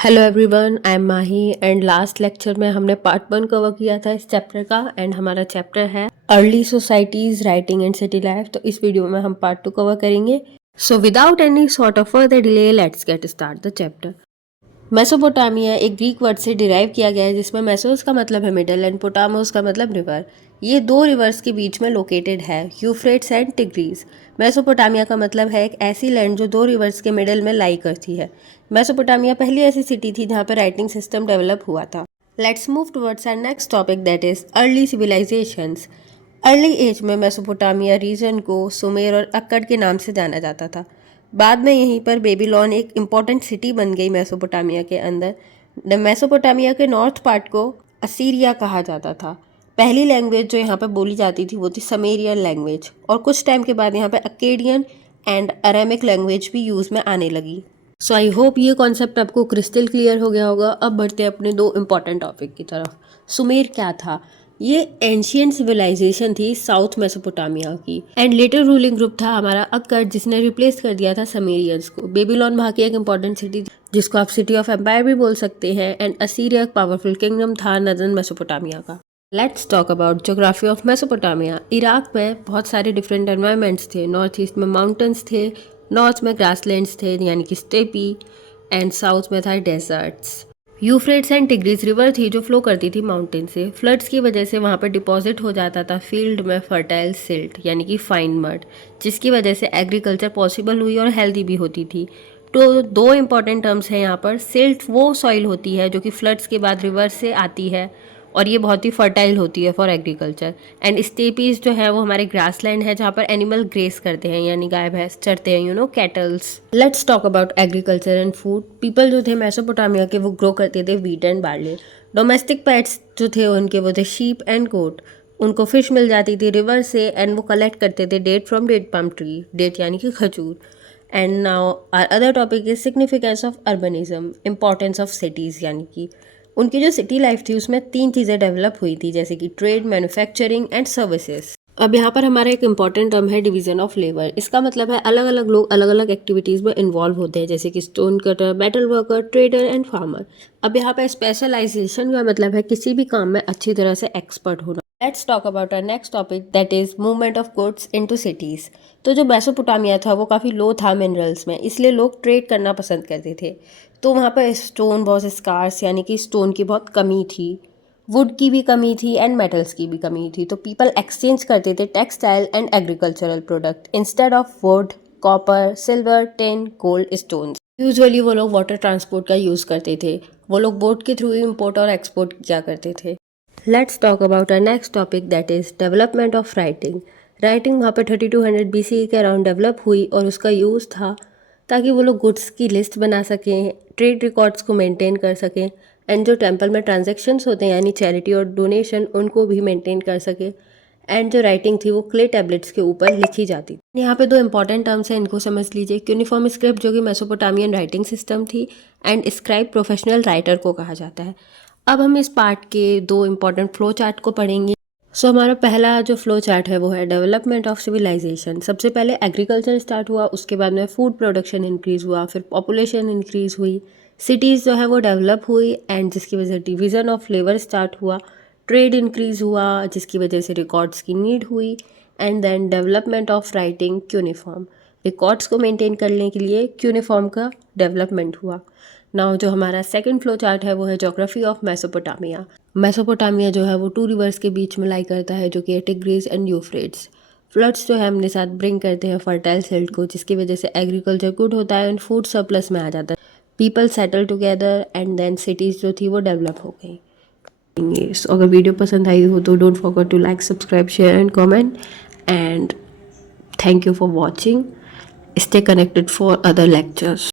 Hello everyone, I am Mahi and last lecture में हमने part 1 cover किया था इस चैप्टर का एंड हमारा चैप्टर है early societies writing and city life. तो इस वीडियो में हम पार्ट 2 कवर करेंगे। So without any sort of further delay let's get start the chapter. Mesopotamia एक ग्रीक वर्ड से डिराइव किया गया है जिसमें मेसोस का मतलब है मिडल एंड पोटामोस का मतलब रिवर। ये दो रिवर्स के बीच में लोकेटेड है, यूफ्रेट्स एंड टिग्रीज। मेसोपोटामिया का मतलब है एक ऐसी लैंड जो दो रिवर्स के मिडल में लाई करती है। मेसोपोटामिया पहली ऐसी सिटी थी जहाँ पर राइटिंग सिस्टम डेवलप हुआ था। Let's move towards our next topic that is early civilizations. Early age में मेसोपोटामिया रीजन को सुमेर और अक्कड़ के नाम से जाना जाता था। बाद में यहीं पर बेबीलोन एक इम्पॉर्टेंट सिटी बन गई मेसोपोटामिया के अंदर। मेसोपोटामिया के नॉर्थ पार्ट को असीरिया कहा जाता था। पहली लैंग्वेज जो यहाँ पर बोली जाती थी वो थी समेरियन लैंग्वेज, और कुछ टाइम के बाद यहाँ पे अकेडियन एंड अरेमिक लैंग्वेज भी यूज़ में आने लगी। सो आई होप ये कॉन्सेप्ट आपको क्रिस्टल क्लियर हो गया होगा। अब बढ़ते हैं अपने दो इम्पॉर्टेंट टॉपिक की तरफ। सुमेर क्या था? ये एंशियंट सिविलाइजेशन थी साउथ मेसोपोटामिया की एंड लेटर रूलिंग ग्रुप था हमारा अक्कड़, जिसने रिप्लेस कर दिया था समेरियंस को। बेबीलोन वहाँ की एक इम्पॉर्टेंट सिटी थी जिसको आप सिटी ऑफ एम्पायर भी बोल सकते हैं, एंड असीरिया एक पावरफुल किंगडम था नदर्न मेसोपोटामिया का। Let's talk about geography of Mesopotamia. Iraq में बहुत सारे डिफरेंट एनवायरनमेंट्स थे। नॉर्थ ईस्ट में माउंटेन्स थे, नॉर्थ में ग्रासलैंड्स थे यानी कि स्टेपी, एंड साउथ में था deserts. Euphrates and Tigris river थी जो फ्लो करती थी माउंटेन से। फ्लड्स की वजह से वहाँ पर डिपॉजिट हो जाता था फील्ड में फर्टाइल सिल्ट यानी कि फाइन मड, जिसकी वजह से एग्रीकल्चर पॉसिबल हुई और हेल्दी भी होती थी। तो दो इंपॉर्टेंट टर्म्स हैं यहाँ पर। सिल्ट वो सॉइल होती है जो कि फ्लड्स के बाद रिवर से आती है और ये बहुत ही फर्टाइल होती है फॉर एग्रीकल्चर। एंड स्टेपीज जो है वो हमारे ग्रासलैंड है जहाँ पर एनिमल ग्रेस करते हैं यानी गाय भैंस चरते हैं, kettles. Let's talk about agriculture and food. People जो थे मेसोपोटामिया के वो ग्रो करते थे wheat and barley. Domestic pets जो थे उनके वो थे शीप एंड गोट। उनको फिश मिल जाती थी रिवर से एंड वो कलेक्ट करते थे date from date palm tree, date यानी कि खजूर। And now our other topic is significance of urbanism, importance of cities, यानी कि उनकी जो सिटी लाइफ थी उसमें 3 चीज़ें डेवलप हुई थी जैसे कि ट्रेड, मैन्युफैक्चरिंग एंड सर्विसेज। अब यहाँ पर हमारा एक इंपॉर्टेंट टर्म है डिवीजन ऑफ लेबर। इसका मतलब है अलग अलग लोग अलग अलग एक्टिविटीज़ में इन्वॉल्व होते हैं जैसे कि stone cutter, metal worker, trader and farmer. अब यहाँ पर स्पेशलाइजेशन का मतलब है किसी भी काम में अच्छी तरह से एक्सपर्ट होना। Let's talk about our next topic that is movement of goods into cities. तो जो मेसोपोटामिया था वो काफ़ी लो था मिनरल्स में, इसलिए लोग ट्रेड करना पसंद करते थे। तो वहाँ पर स्टोन बहुत स्कार्स यानी कि स्टोन की बहुत कमी थी, वुड की भी कमी थी एंड मेटल्स की भी कमी थी। तो पीपल एक्सचेंज करते थे textile and agricultural product instead of would, copper, silver, tin, gold, stones. Usually वो लोग वाटर ट्रांसपोर्ट का यूज़ करते थे। वो लोग बोट के थ्रू इम्पोर्ट और एक्सपोर्ट किया करते थे। Let's talk about our next topic that is development of writing. Writing वहाँ पर 3200 BCE के अराउंड डेवलप हुई और उसका यूज़ था ताकि वो लोग गुड्स की लिस्ट बना सकें, ट्रेड रिकॉर्ड्स को मेंटेन कर सकें, एंड जो टेंपल में ट्रांजैक्शंस होते हैं यानी चैरिटी और डोनेशन उनको भी मेंटेन कर सकें। एंड जो राइटिंग थी वो क्ले टैबलेट्स के ऊपर लिखी जाती थी। यहाँ पे दो इंपॉर्टेंट टर्म्स हैं, इनको समझ लीजिए। क्यूनिफॉर्म स्क्रिप्ट जो कि मेसोपोटामियन राइटिंग सिस्टम थी, एंड स्क्राइब प्रोफेशनल राइटर को कहा जाता है। अब हम इस पार्ट के दो इंपॉर्टेंट फ्लो चार्ट को पढ़ेंगे। सो हमारा पहला जो फ्लो चार्ट है वो है डेवलपमेंट ऑफ सिविलाइजेशन। सबसे पहले एग्रीकल्चर स्टार्ट हुआ, उसके बाद में फूड प्रोडक्शन इंक्रीज़ हुआ, फिर पॉपुलेशन इंक्रीज़ हुई, सिटीज़ जो है वो डेवलप हुई, एंड जिसकी वजह से डिवीज़न ऑफ लेबर स्टार्ट हुआ, ट्रेड इंक्रीज़ हुआ जिसकी वजह से रिकॉर्ड्स की नीड हुई, and then development of writing cuneiform. Records को मेंटेन करने के लिए क्यूनिफॉर्म का डेवलपमेंट हुआ। नाउ जो हमारा सेकंड फ्लो चार्ट है वो है ज्योग्राफी ऑफ मेसोपोटामिया। मेसोपोटामिया जो है वो 2 रिवर्स के बीच में लाई करता है जो कि टिग्रीज एंड यूफ्रेट्स। फ्लड्स जो है अपने साथ ब्रिंग करते हैं फर्टाइल सिल्ट को, जिसकी वजह से एग्रीकल्चर गुड होता है एंड फूड सरप्लस में आ जाता है। People settle together and then cities जो थी वो डेवलप हो गई। So, अगर वीडियो पसंद आई हो तो don't forget to like, subscribe, share and comment, and thank you for watching. Stay connected for other lectures.